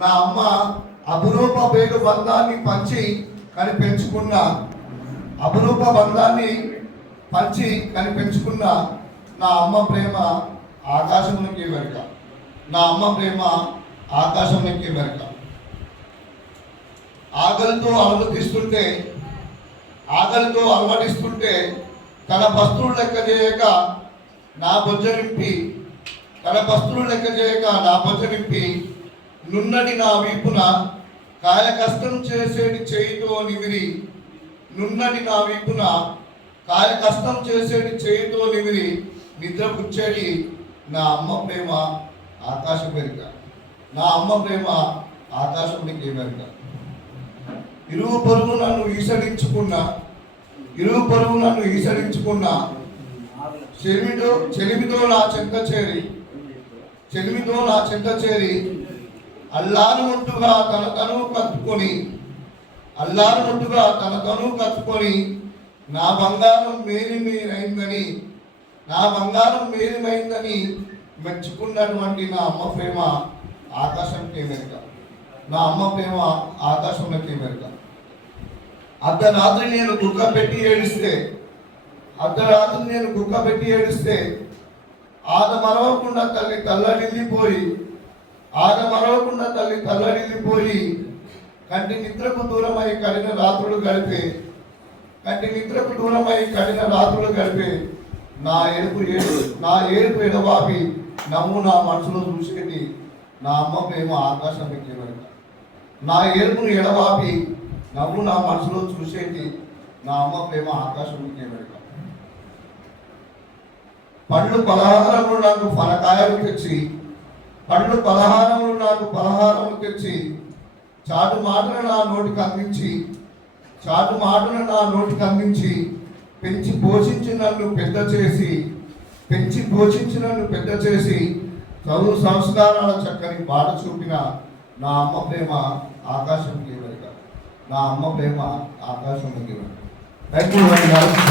నా అమ్మ అపురూప పేరు బంధాన్ని పంచి కానీ పెంచుకున్న అపురూప బంధాన్ని పంచి కానీ పెంచుకున్న నా అమ్మ ప్రేమ ఆకాశంలోకి వెరక. నా అమ్మ ప్రేమ ఆకాశంలోకి వెరక. ఆకలితో అలమటిస్తుంటే తన వస్తువులు లెక్క చేయక నా బొజ్జ నింపి నున్నటి నా వీపున కాయ కష్టం చేసేటి చేయితో నిమిరి నిద్ర పుచ్చేటి నా అమ్మ ప్రేమ ఆకాశం వెనుక. నా అమ్మ ప్రేమ ఆకాశంలోకి వెనుక. ఇరుగు పొరుగు నన్ను ఈసడించుకున్న చెలిమితో నా చెంత చేరి అల్లారుముట్టుగా తన తనువు కత్తుకొని నా బంగారం మేలిమైందని మెచ్చుకున్నటువంటి నా అమ్మ ప్రేమ ఆకాశంకి వెనుక. నా అమ్మ ప్రేమ ఆకాశంలోకి వెనుక. అర్ధరాత్రి నేను కుక్క పెట్టి ఏడిస్తే ఆద మరవకుండా తల్లి తల్లడిల్లిపోయి కంటి నిద్రకు దూరమై కడిన రాత్రులు గడిపే నా ఏడుపు ఎడవాపి నమ్ము నా మనసులో చూసేటి నా అమ్మ ప్రేమ ఆకాశానికి వెనుక. నా ఏడుపును ఎడవాపి నవ్వు నా మనసులో చూసేటి నా అమ్మ ప్రేమ ఆకాశానికి వెనుక. పండ్లు పలహారములు నాకు పలహారములు తెచ్చి చాటు మాటను నా నోటికి అందించి పెంచి పోషించి నన్ను పెద్ద చేసి చదువు సంస్కారాల చక్కని బాట చూపిన నా అమ్మ ప్రేమ ఆకాశంకి వెనుక. నా అమ్మ ప్రేమ ఆకాశంకి వెనుక. Thank you.